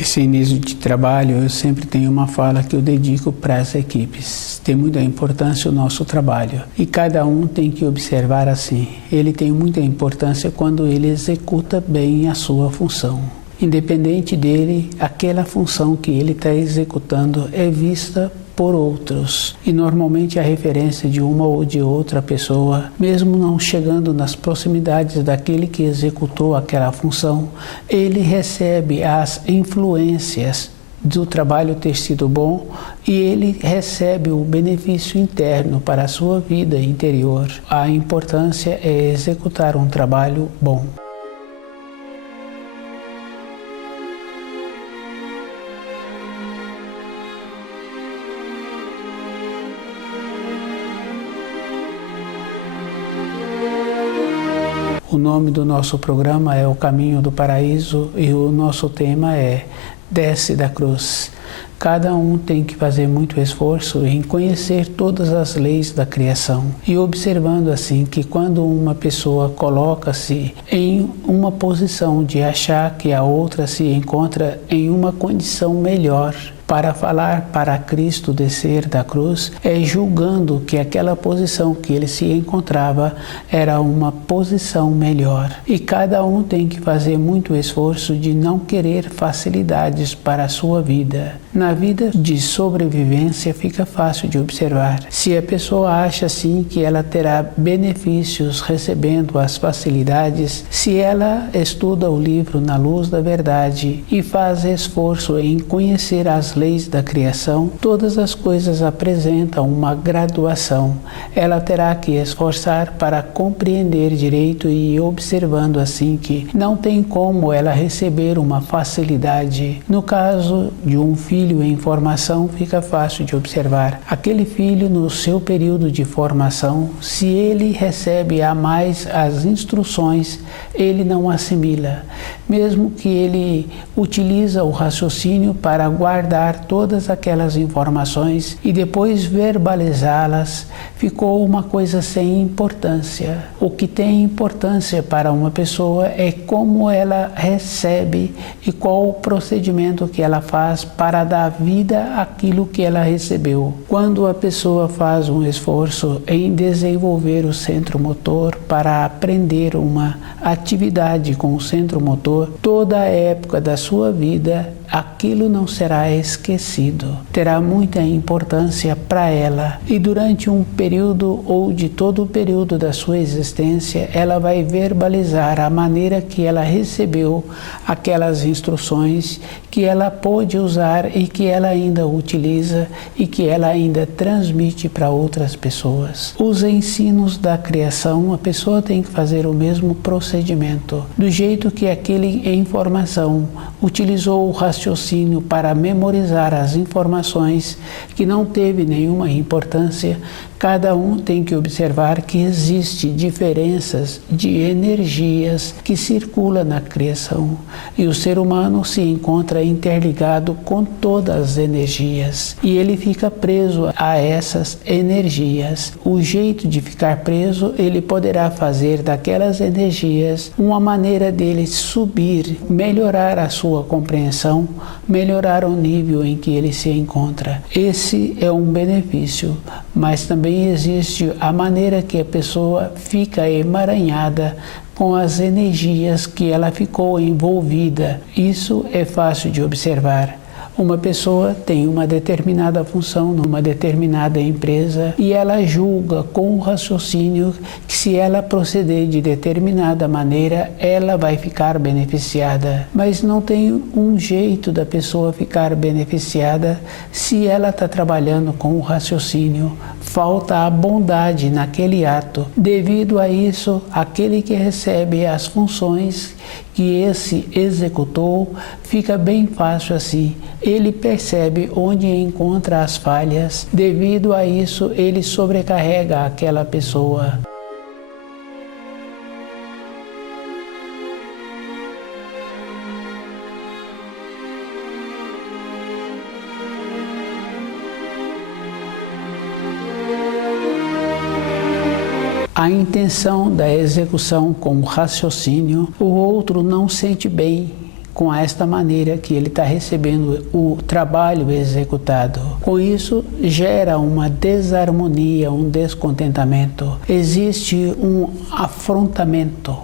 Esse início de trabalho, eu sempre tenho uma fala que eu dedico para as equipes. Tem muita importância o nosso trabalho e cada um tem que observar assim. Ele tem muita importância quando ele executa bem a sua função. Independente dele, aquela função que ele está executando é vista por outros. E normalmente a referência de uma ou de outra pessoa, mesmo não chegando nas proximidades daquele que executou aquela função, ele recebe as influências do trabalho ter sido bom e ele recebe o benefício interno para a sua vida interior. A importância é executar um trabalho bom. O nome do nosso programa é O Caminho do Paraíso e o nosso tema é Desce da Cruz. Cada um tem que fazer muito esforço em conhecer todas as leis da criação e observando assim que quando uma pessoa coloca-se em uma posição de achar que a outra se encontra em uma condição melhor, para falar para Cristo descer da cruz, é julgando que aquela posição que ele se encontrava era uma posição melhor. E cada um tem que fazer muito esforço de não querer facilidades para a sua vida. Na vida de sobrevivência fica fácil de observar. Se a pessoa acha assim que ela terá benefícios recebendo as facilidades, se ela estuda o livro Na Luz da Verdade e faz esforço em conhecer as leis da criação, todas as coisas apresentam uma graduação. Ela terá que esforçar para compreender direito e observando assim que não tem como ela receber uma facilidade. No caso de um filho em formação, fica fácil de observar. Aquele filho no seu período de formação, se ele recebe a mais as instruções, ele não assimila. Mesmo que ele utiliza o raciocínio para guardar todas aquelas informações e depois verbalizá-las, ficou uma coisa sem importância. O que tem importância para uma pessoa é como ela recebe e qual o procedimento que ela faz para dar vida àquilo que ela recebeu. Quando a pessoa faz um esforço em desenvolver o centro motor para aprender uma atividade com o centro motor, toda a época da sua vida, aquilo não será esquecido. Terá muita importância para ela e durante um período ou de todo o período da sua existência, ela vai verbalizar a maneira que ela recebeu aquelas instruções que ela pôde usar e que ela ainda utiliza e que ela ainda transmite para outras pessoas. Os ensinos da criação, a pessoa tem que fazer o mesmo procedimento, do jeito que aquele em formação utilizou o raciocínio para memorizar as informações que não teve nenhuma importância. Cada um tem que observar que existem diferenças de energias que circulam na criação e o ser humano se encontra interligado com todas as energias e ele fica preso a essas energias. O jeito de ficar preso, ele poderá fazer daquelas energias uma maneira dele subir, melhorar a sua compreensão, melhorar o nível em que ele se encontra. Esse é um benefício, mas também existe a maneira que a pessoa fica emaranhada com as energias que ela ficou envolvida. Isso é fácil de observar. Uma pessoa tem uma determinada função numa determinada empresa e ela julga com o raciocínio que se ela proceder de determinada maneira, ela vai ficar beneficiada. Mas não tem um jeito da pessoa ficar beneficiada se ela está trabalhando com o raciocínio. Falta a bondade naquele ato. Devido a isso, aquele que recebe as funções que esse executou, fica bem fácil assim. Ele percebe onde encontra as falhas. Devido a isso, ele sobrecarrega aquela pessoa. A intenção da execução com raciocínio, o outro não sente bem com esta maneira que ele está recebendo o trabalho executado. Com isso, gera uma desarmonia, um descontentamento. Existe um afrontamento.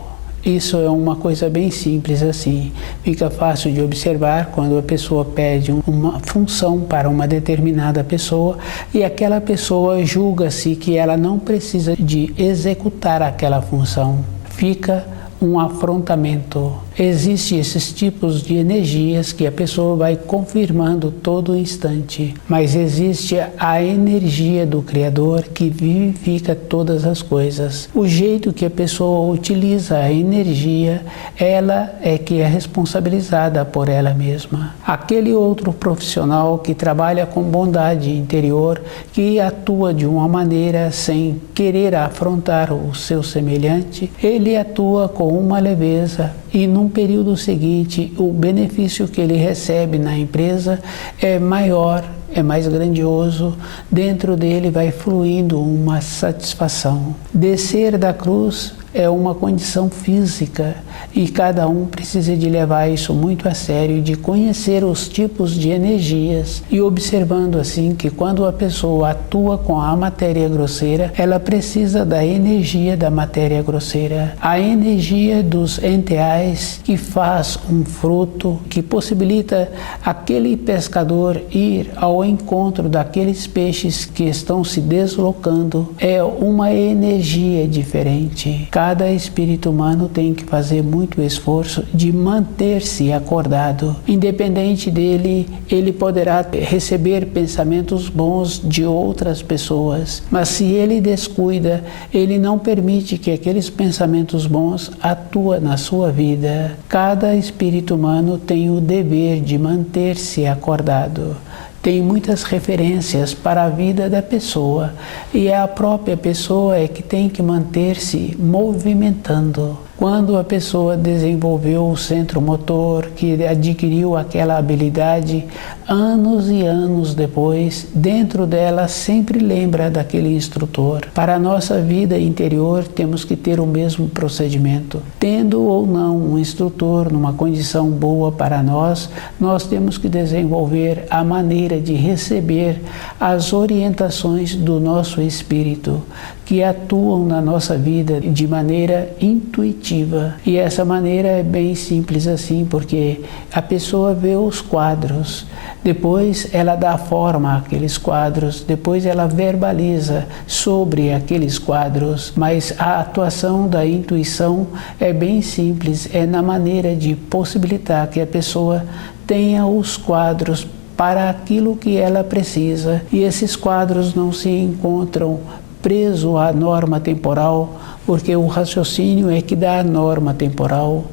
Isso é uma coisa bem simples assim. Fica fácil de observar quando a pessoa pede uma função para uma determinada pessoa e aquela pessoa julga-se que ela não precisa de executar aquela função. Fica um afrontamento. Existem esses tipos de energias que a pessoa vai confirmando todo instante, mas existe a energia do Criador que vivifica todas as coisas. O jeito que a pessoa utiliza a energia, ela é que é responsabilizada por ela mesma. Aquele outro profissional que trabalha com bondade interior, que atua de uma maneira sem querer afrontar o seu semelhante, ele atua com uma leveza e num período seguinte o benefício que ele recebe na empresa é maior, é mais grandioso, dentro dele vai fluindo uma satisfação. Descer da cruz é uma condição física e cada um precisa de levar isso muito a sério, de conhecer os tipos de energias e observando assim que quando a pessoa atua com a matéria grosseira, ela precisa da energia da matéria grosseira, a energia dos enteais que faz um fruto, que possibilita aquele pescador ir ao encontro daqueles peixes que estão se deslocando, é uma energia diferente. Cada espírito humano tem que fazer muito esforço de manter-se acordado. Independente dele, ele poderá receber pensamentos bons de outras pessoas, mas se ele descuida, ele não permite que aqueles pensamentos bons atuem na sua vida. Cada espírito humano tem o dever de manter-se acordado. Tem muitas referências para a vida da pessoa e a própria pessoa é que tem que manter-se movimentando. Quando a pessoa desenvolveu o centro motor, que adquiriu aquela habilidade, anos e anos depois, dentro dela sempre lembra daquele instrutor. Para a nossa vida interior, temos que ter o mesmo procedimento. Tendo ou não um instrutor numa condição boa para nós, nós temos que desenvolver a maneira de receber as orientações do nosso espírito, que atuam na nossa vida de maneira intuitiva. E essa maneira é bem simples assim, porque a pessoa vê os quadros, depois ela dá forma àqueles quadros, depois ela verbaliza sobre aqueles quadros, mas a atuação da intuição é bem simples, é na maneira de possibilitar que a pessoa tenha os quadros para aquilo que ela precisa, e esses quadros não se encontram preso à norma temporal, porque o raciocínio é que dá a norma temporal.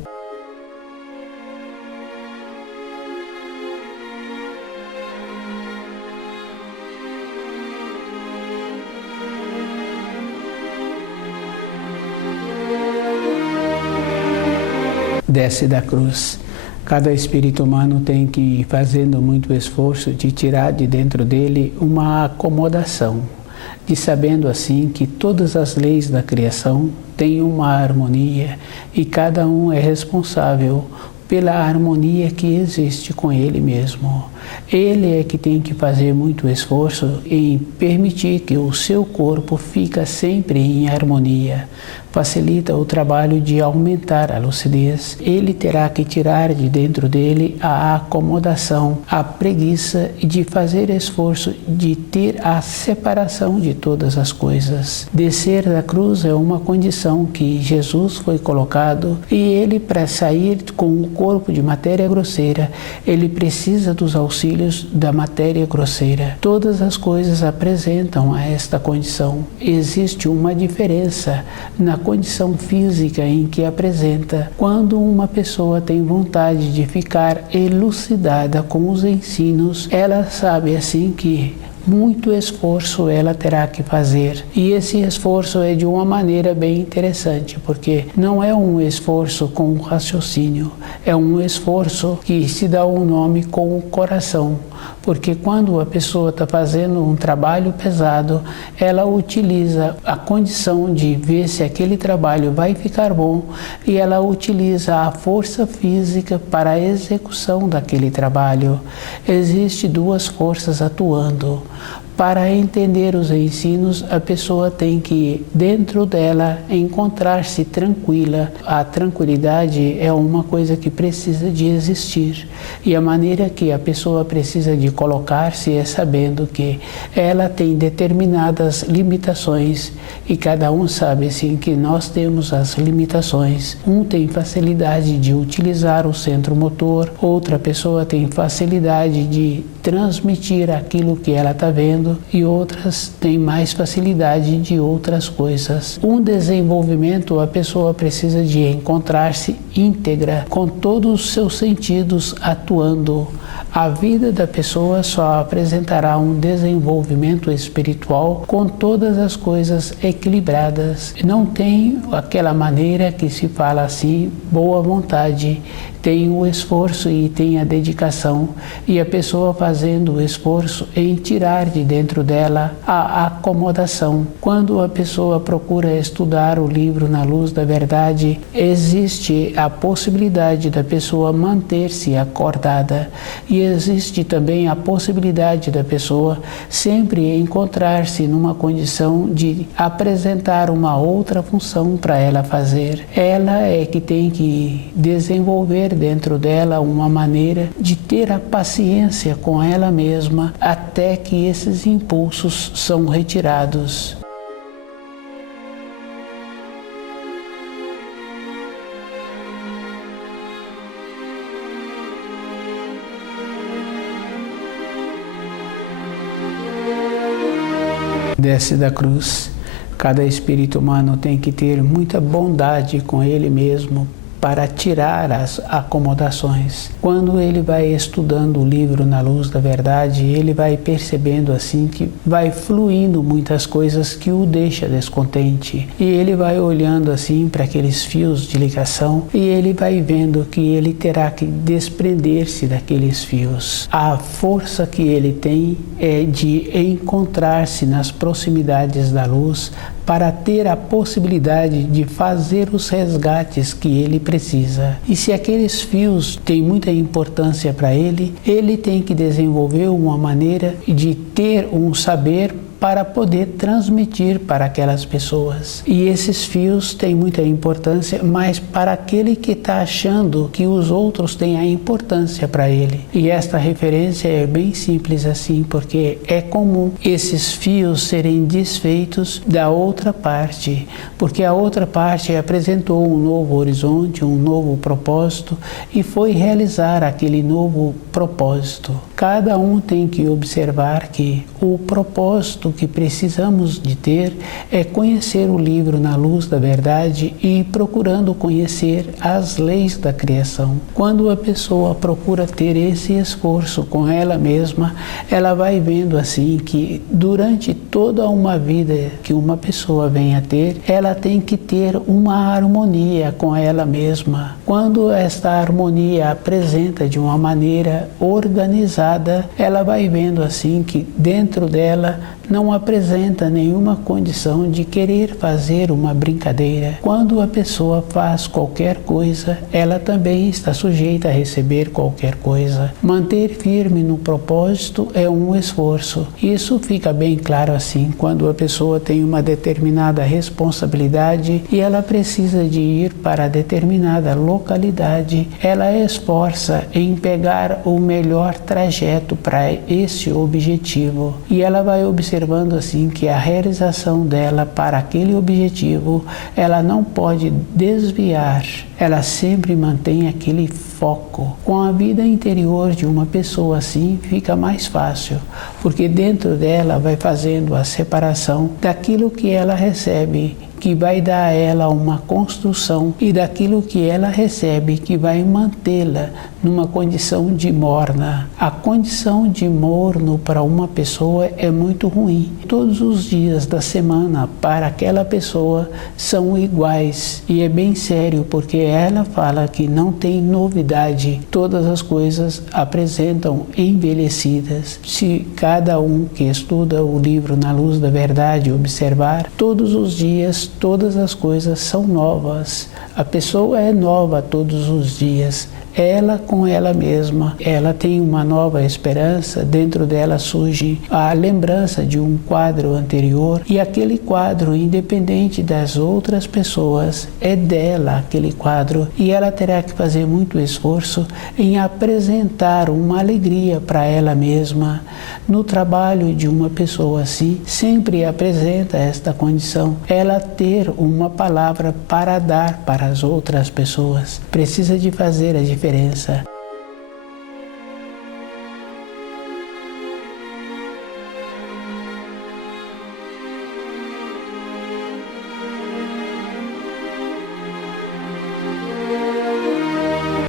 Desce da cruz. Cada espírito humano tem que ir fazendo muito esforço de tirar de dentro dele uma acomodação, de sabendo assim que todas as leis da criação têm uma harmonia e cada um é responsável pela harmonia que existe com ele mesmo. Ele é que tem que fazer muito esforço em permitir que o seu corpo fique sempre em harmonia. Facilita o trabalho de aumentar a lucidez. Ele terá que tirar de dentro dele a acomodação, a preguiça e de fazer esforço de ter a separação de todas as coisas. Descer da cruz é uma condição que Jesus foi colocado e ele, para sair com o corpo de matéria grosseira, ele precisa dos auxílios da matéria grosseira. Todas as coisas apresentam a esta condição. Existe uma diferença na condição física em que apresenta quando uma pessoa tem vontade de ficar elucidada com os ensinos, ela sabe assim que muito esforço ela terá que fazer. E esse esforço é de uma maneira bem interessante, porque não é um esforço com o raciocínio, é um esforço que se dá um nome com o coração, porque quando a pessoa está fazendo um trabalho pesado, ela utiliza a condição de ver se aquele trabalho vai ficar bom e ela utiliza a força física para a execução daquele trabalho. Existem duas forças atuando. Para entender os ensinos, a pessoa tem que, dentro dela, encontrar-se tranquila. A tranquilidade é uma coisa que precisa de existir. E a maneira que a pessoa precisa de colocar-se é sabendo que ela tem determinadas limitações. E cada um sabe, sim, que nós temos as limitações. Um tem facilidade de utilizar o centro motor, outra pessoa tem facilidade de transmitir aquilo que ela está vendo, e outras têm mais facilidade de outras coisas. Um desenvolvimento, a pessoa precisa de encontrar-se íntegra, com todos os seus sentidos atuando. A vida da pessoa só apresentará um desenvolvimento espiritual com todas as coisas equilibradas. Não tem aquela maneira que se fala assim, boa vontade. Tem o esforço e tem a dedicação, e a pessoa fazendo o esforço em tirar de dentro dela a acomodação. Quando a pessoa procura estudar o livro Na Luz da Verdade, existe a possibilidade da pessoa manter-se acordada, e existe também a possibilidade da pessoa sempre encontrar-se numa condição de apresentar uma outra função para ela fazer. Ela é que tem que desenvolver dentro dela uma maneira de ter a paciência com ela mesma até que esses impulsos são retirados. Desce da cruz. Cada espírito humano tem que ter muita bondade com ele mesmo para tirar as acomodações. Quando ele vai estudando o livro Na Luz da Verdade, ele vai percebendo assim que vai fluindo muitas coisas que o deixa descontente. E ele vai olhando assim para aqueles fios de ligação e ele vai vendo que ele terá que desprender-se daqueles fios. A força que ele tem é de encontrar-se nas proximidades da luz para ter a possibilidade de fazer os resgates que ele precisa. E se aqueles fios têm muita importância para ele, ele tem que desenvolver uma maneira de ter um saber para poder transmitir para aquelas pessoas. E esses fios têm muita importância, mas para aquele que está achando que os outros têm a importância para ele. E esta referência é bem simples assim, porque é comum esses fios serem desfeitos da outra parte, porque a outra parte apresentou um novo horizonte, um novo propósito e foi realizar aquele novo propósito. Cada um tem que observar que o propósito que precisamos de ter é conhecer o livro Na Luz da Verdade e procurando conhecer as leis da criação. Quando a pessoa procura ter esse esforço com ela mesma, ela vai vendo assim que durante toda uma vida que uma pessoa vem a ter, ela tem que ter uma harmonia com ela mesma. Quando esta harmonia apresenta de uma maneira organizada, ela vai vendo assim que dentro dela não apresenta nenhuma condição de querer fazer uma brincadeira. Quando a pessoa faz qualquer coisa, ela também está sujeita a receber qualquer coisa. Manter firme no propósito é um esforço. Isso fica bem claro assim quando a pessoa tem uma determinada responsabilidade e ela precisa de ir para determinada localidade. Ela esforça em pegar o melhor trajeto para esse objetivo e ela vai observando assim que a realização dela para aquele objetivo, ela não pode desviar, ela sempre mantém aquele foco. Com a vida interior de uma pessoa assim, fica mais fácil, porque dentro dela vai fazendo a separação daquilo que ela recebe, que vai dar a ela uma construção e daquilo que ela recebe que vai mantê-la numa condição de morna. A condição de morno para uma pessoa é muito ruim. Todos os dias da semana para aquela pessoa são iguais e é bem sério, porque ela fala que não tem novidade. Todas as coisas apresentam envelhecidas. Se cada um que estuda o livro Na Luz da Verdade observar, todos os dias todas as coisas são novas. A pessoa é nova todos os dias. Ela com ela mesma, ela tem uma nova esperança, dentro dela surge a lembrança de um quadro anterior e aquele quadro, independente das outras pessoas, é dela aquele quadro e ela terá que fazer muito esforço em apresentar uma alegria para ela mesma. No trabalho de uma pessoa assim, sempre apresenta esta condição, ela ter uma palavra para dar para as outras pessoas. Precisa de fazer a diferença.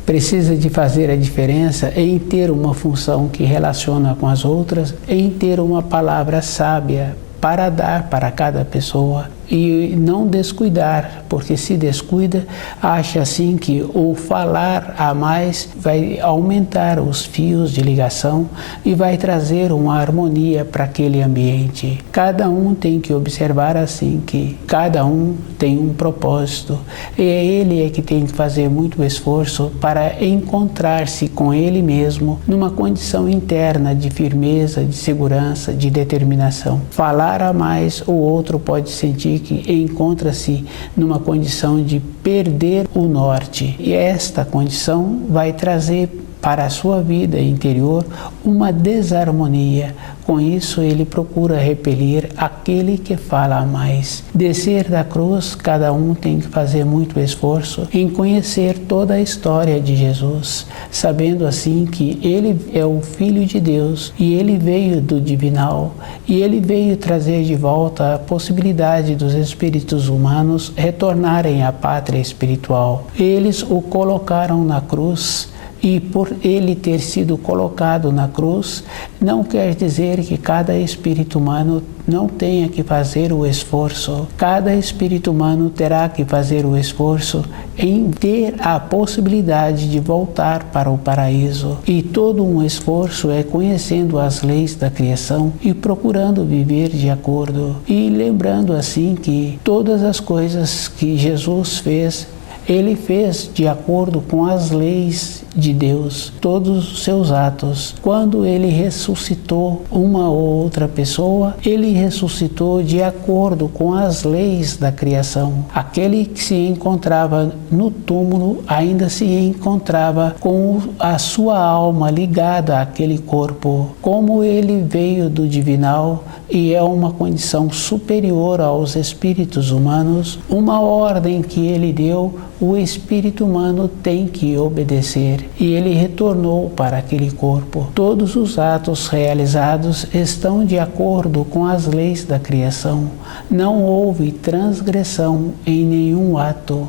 Precisa de fazer a diferença em ter uma função que relaciona com as outras, em ter uma palavra sábia para dar para cada pessoa e não descuidar, porque se descuida, acha assim que o falar a mais vai aumentar os fios de ligação e vai trazer uma harmonia para aquele ambiente. Cada um tem que observar assim que cada um tem um propósito e ele é que tem que fazer muito esforço para encontrar-se com ele mesmo numa condição interna de firmeza, de segurança, de determinação. Falar a mais, o outro pode sentir que encontra-se numa condição de perder o norte. E esta condição vai trazer para a sua vida interior uma desarmonia. Com isso, ele procura repelir aquele que fala a mais. Descer da cruz, cada um tem que fazer muito esforço em conhecer toda a história de Jesus, sabendo assim que ele é o Filho de Deus e ele veio do divinal e ele veio trazer de volta a possibilidade dos espíritos humanos retornarem à pátria espiritual. Eles o colocaram na cruz. E por ele ter sido colocado na cruz, não quer dizer que cada espírito humano não tenha que fazer o esforço. Cada espírito humano terá que fazer o esforço em ter a possibilidade de voltar para o paraíso. E todo um esforço é conhecendo as leis da criação e procurando viver de acordo. E lembrando assim que todas as coisas que Jesus fez, ele fez de acordo com as leis de Deus, todos os seus atos. Quando ele ressuscitou uma ou outra pessoa, ele ressuscitou de acordo com as leis da criação. Aquele que se encontrava no túmulo ainda se encontrava com a sua alma ligada àquele corpo. Como ele veio do divinal e é uma condição superior aos espíritos humanos, uma ordem que ele deu, o espírito humano tem que obedecer. E ele retornou para aquele corpo. Todos os atos realizados estão de acordo com as leis da criação. Não houve transgressão em nenhum ato.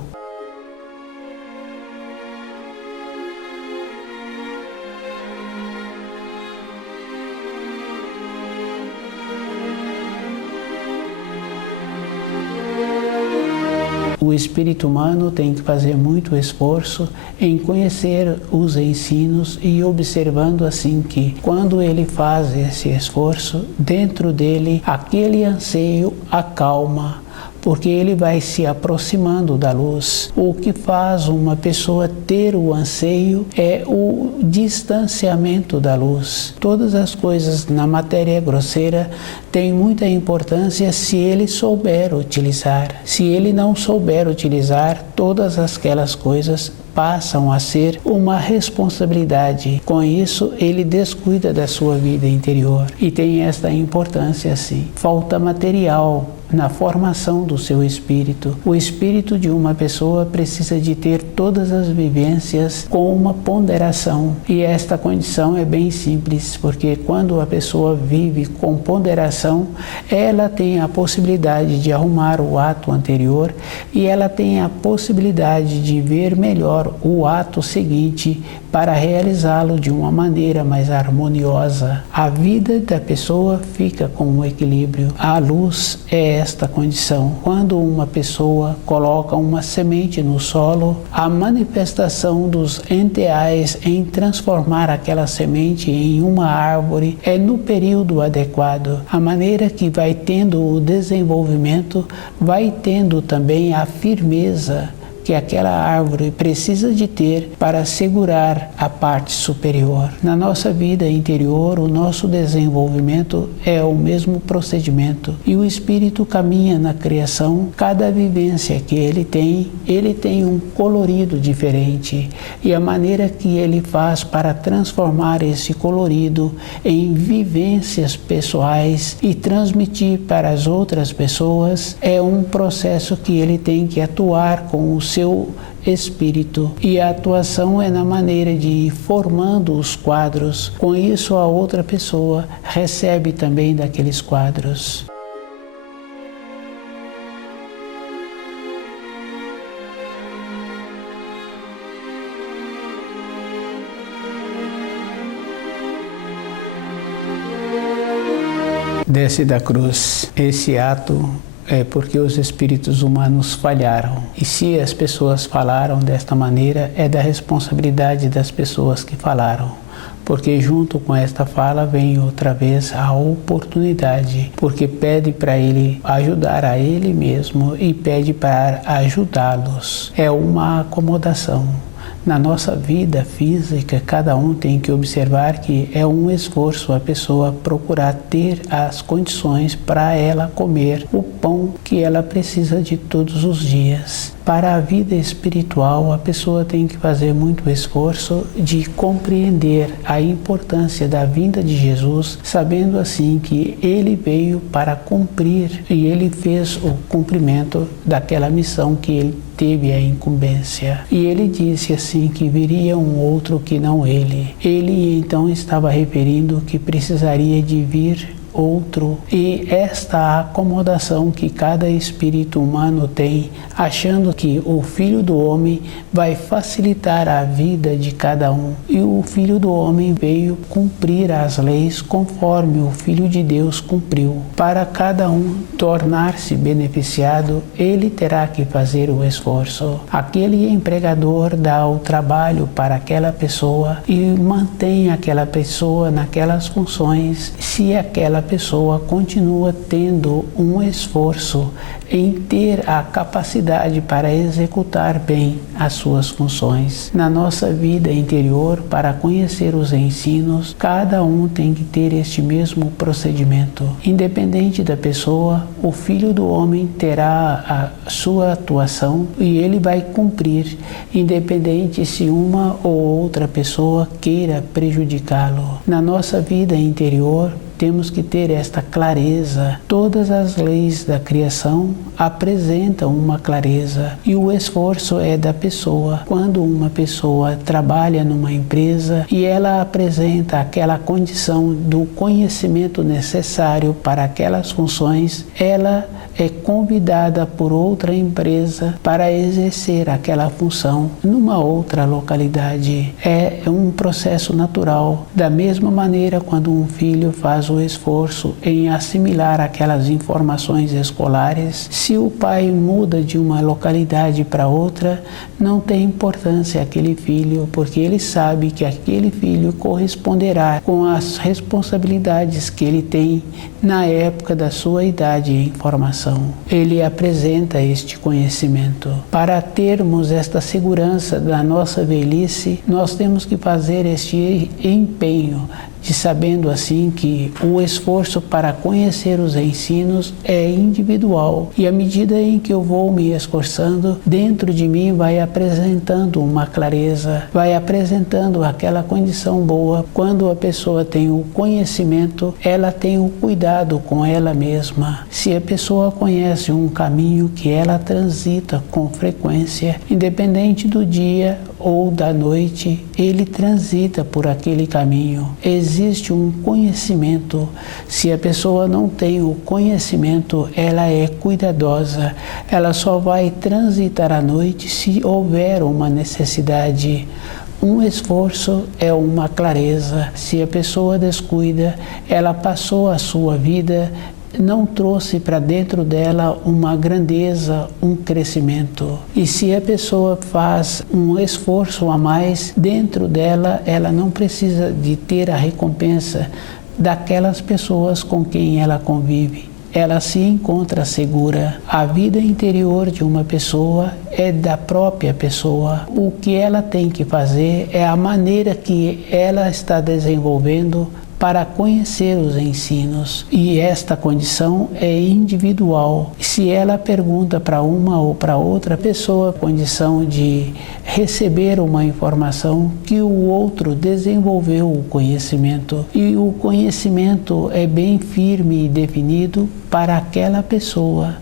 O espírito humano tem que fazer muito esforço em conhecer os ensinos e observando assim que, quando ele faz esse esforço, dentro dele aquele anseio acalma, porque ele vai se aproximando da luz. O que faz uma pessoa ter o anseio é o distanciamento da luz. Todas as coisas na matéria grosseira têm muita importância se ele souber utilizar. Se ele não souber utilizar, todas aquelas coisas passam a ser uma responsabilidade. Com isso, ele descuida da sua vida interior e tem esta importância assim. Falta material na formação do seu espírito. O espírito de uma pessoa precisa de ter todas as vivências com uma ponderação, e esta condição é bem simples, porque quando a pessoa vive com ponderação, ela tem a possibilidade de arrumar o ato anterior e ela tem a possibilidade de ver melhor o ato seguinte para realizá-lo de uma maneira mais harmoniosa. A vida da pessoa fica com um equilíbrio. A luz é esta condição. Quando uma pessoa coloca uma semente no solo, a manifestação dos enteais em transformar aquela semente em uma árvore é no período adequado. A maneira que vai tendo o desenvolvimento, vai tendo também a firmeza que aquela árvore precisa de ter para segurar a parte superior. Na nossa vida interior, o nosso desenvolvimento é o mesmo procedimento, e o espírito caminha na criação. Cada vivência que ele tem um colorido diferente, e a maneira que ele faz para transformar esse colorido em vivências pessoais e transmitir para as outras pessoas é um processo que ele tem que atuar com o seu espírito, e a atuação é na maneira de ir formando os quadros. Com isso, a outra pessoa recebe também daqueles quadros. Desce da cruz. Esse ato é porque os espíritos humanos falharam. E se as pessoas falaram desta maneira, é da responsabilidade das pessoas que falaram. Porque junto com esta fala vem outra vez a oportunidade, porque pede para ele ajudar a ele mesmo e pede para ajudá-los. É uma acomodação. Na nossa vida física, cada um tem que observar que é um esforço a pessoa procurar ter as condições para ela comer o pão que ela precisa de todos os dias. Para a vida espiritual, a pessoa tem que fazer muito esforço de compreender a importância da vinda de Jesus, sabendo assim que ele veio para cumprir, e ele fez o cumprimento daquela missão que ele teve a incumbência. E ele disse assim que viria um outro que não ele. Ele então estava referindo que precisaria de vir outro, e esta acomodação que cada espírito humano tem, achando que o Filho do Homem vai facilitar a vida de cada um. E o Filho do Homem veio cumprir as leis conforme o Filho de Deus cumpriu. Para cada um tornar-se beneficiado, ele terá que fazer o esforço. Aquele empregador dá o trabalho para aquela pessoa e mantém aquela pessoa naquelas funções, se aquela pessoa continua tendo um esforço em ter a capacidade para executar bem as suas funções. Na nossa vida interior, para conhecer os ensinos, cada um tem que ter este mesmo procedimento. Independente da pessoa, o Filho do Homem terá a sua atuação e ele vai cumprir, independente se uma ou outra pessoa queira prejudicá-lo. Na nossa vida interior, temos que ter esta clareza. Todas as leis da criação apresentam uma clareza, e o esforço é da pessoa. Quando uma pessoa trabalha numa empresa e ela apresenta aquela condição do conhecimento necessário para aquelas funções, ela é convidada por outra empresa para exercer aquela função numa outra localidade. É um processo natural. Da mesma maneira, quando um filho faz o esforço em assimilar aquelas informações escolares, se o pai muda de uma localidade para outra, não tem importância aquele filho, porque ele sabe que aquele filho corresponderá com as responsabilidades que ele tem na época da sua idade em formação. Ele apresenta este conhecimento. Para termos esta segurança da nossa velhice, nós temos que fazer este empenho de sabendo assim que o esforço para conhecer os ensinos é individual, e à medida em que eu vou me esforçando, dentro de mim vai apresentando uma clareza, vai apresentando aquela condição boa. Quando a pessoa tem o conhecimento, ela tem o cuidado com ela mesma. Se a pessoa conhece um caminho que ela transita com frequência, independente do dia ou da noite, ele transita por aquele caminho. Existe um conhecimento. Se a pessoa não tem o conhecimento, ela é cuidadosa. Ela só vai transitar à noite se houver uma necessidade. Um esforço é uma clareza. Se a pessoa descuida, ela passou a sua vida, não trouxe para dentro dela uma grandeza, um crescimento. E se a pessoa faz um esforço a mais, dentro dela, ela não precisa de ter a recompensa daquelas pessoas com quem ela convive. Ela se encontra segura. A vida interior de uma pessoa é da própria pessoa. O que ela tem que fazer é a maneira que ela está desenvolvendo para conhecer os ensinos, e esta condição é individual. Se ela pergunta para uma ou para outra pessoa a condição de receber uma informação, que o outro desenvolveu o conhecimento, e o conhecimento é bem firme e definido para aquela pessoa.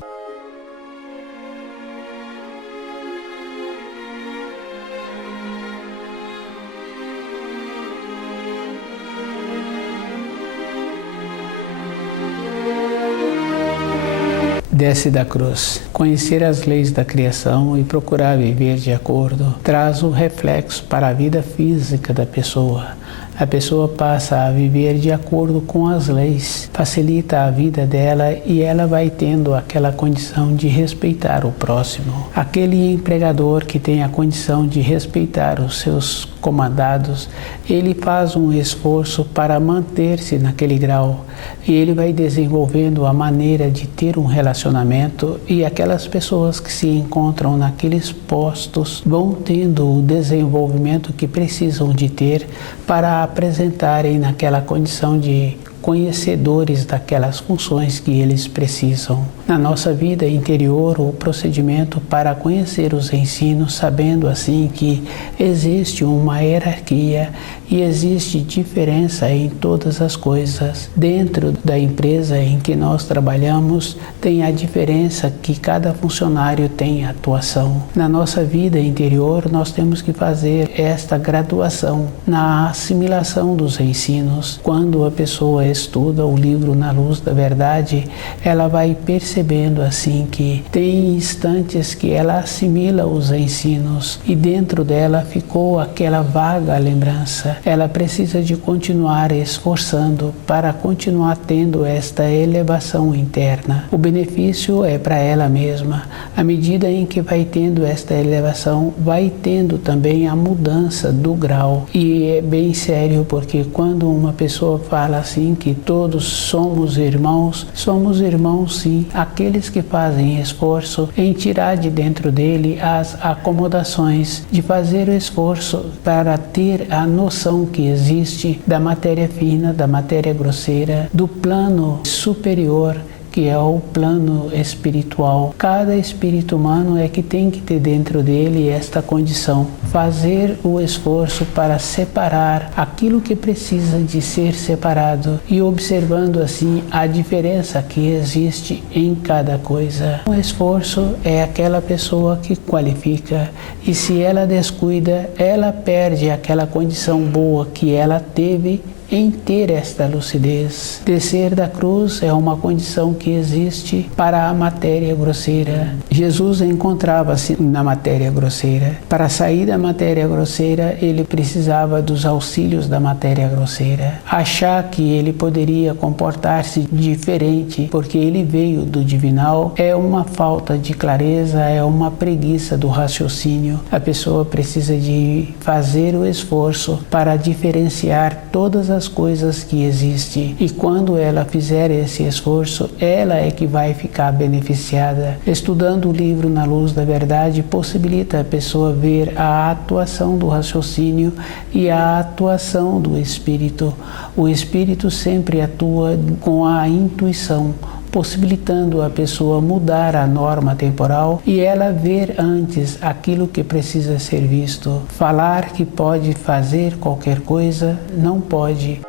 Desce da cruz. Conhecer as leis da criação e procurar viver de acordo traz um reflexo para a vida física da pessoa. A pessoa passa a viver de acordo com as leis, facilita a vida dela e ela vai tendo aquela condição de respeitar o próximo. Aquele empregador que tem a condição de respeitar os seus comandados, ele faz um esforço para manter-se naquele grau e ele vai desenvolvendo a maneira de ter um relacionamento, e aquelas pessoas que se encontram naqueles postos vão tendo o desenvolvimento que precisam de ter para apresentarem naquela condição de conhecedores daquelas funções que eles precisam. Na nossa vida interior, o procedimento para conhecer os ensinos, sabendo assim que existe uma hierarquia e existe diferença em todas as coisas. Dentro da empresa em que nós trabalhamos, tem a diferença que cada funcionário tem atuação. Na nossa vida interior, nós temos que fazer esta graduação na assimilação dos ensinos. Quando a pessoa estuda o livro Na Luz da Verdade, ela vai percebendo assim que tem instantes que ela assimila os ensinos e dentro dela ficou aquela vaga lembrança. Ela precisa de continuar esforçando para continuar tendo esta elevação interna. O benefício é para ela mesma. À medida em que vai tendo esta elevação, vai tendo também a mudança do grau. E é bem sério, porque quando uma pessoa fala assim que todos somos irmãos sim. Aqueles que fazem esforço em tirar de dentro dele as acomodações, de fazer o esforço para ter a noção que existe da matéria fina, da matéria grosseira, do plano superior, que é o plano espiritual. Cada espírito humano é que tem que ter dentro dele esta condição, fazer o esforço para separar aquilo que precisa de ser separado e observando assim a diferença que existe em cada coisa. O esforço é aquela pessoa que qualifica, e se ela descuida, ela perde aquela condição boa que ela teve em ter esta lucidez. Descer da cruz é uma condição que existe para a matéria grosseira. Jesus encontrava-se na matéria grosseira. Para sair da matéria grosseira, ele precisava dos auxílios da matéria grosseira. Achar que ele poderia comportar-se diferente porque ele veio do divinal é uma falta de clareza, é uma preguiça do raciocínio. A pessoa precisa de fazer o esforço para diferenciar todas as as coisas que existem. E quando ela fizer esse esforço, ela é que vai ficar beneficiada. Estudando o livro Na Luz da Verdade possibilita a pessoa ver a atuação do raciocínio e a atuação do espírito. O espírito sempre atua com a intuição, possibilitando a pessoa mudar a norma temporal e ela ver antes aquilo que precisa ser visto. Falar que pode fazer qualquer coisa, não pode.